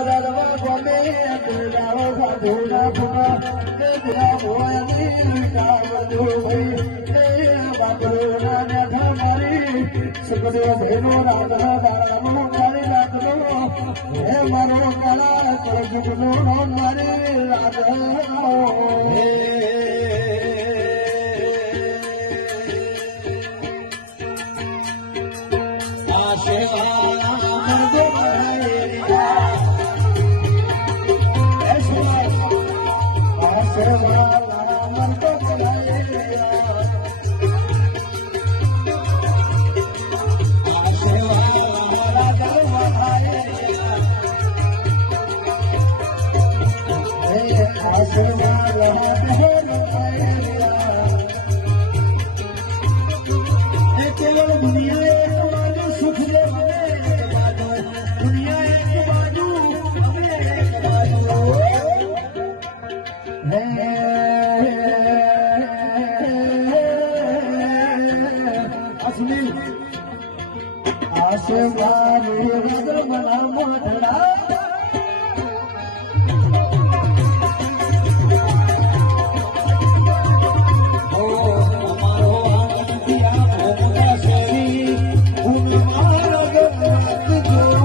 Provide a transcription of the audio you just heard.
રડવા ગમે જાઓ સાધુના પુના કે દિલા ભોયની કાવજો ભાઈ એ બાપરો ના નેઠા મારી સુખદેવ ભેનો રાધા બારાનો મારી રાધનો હે મારો કલા કળજુગનો મારી રાધો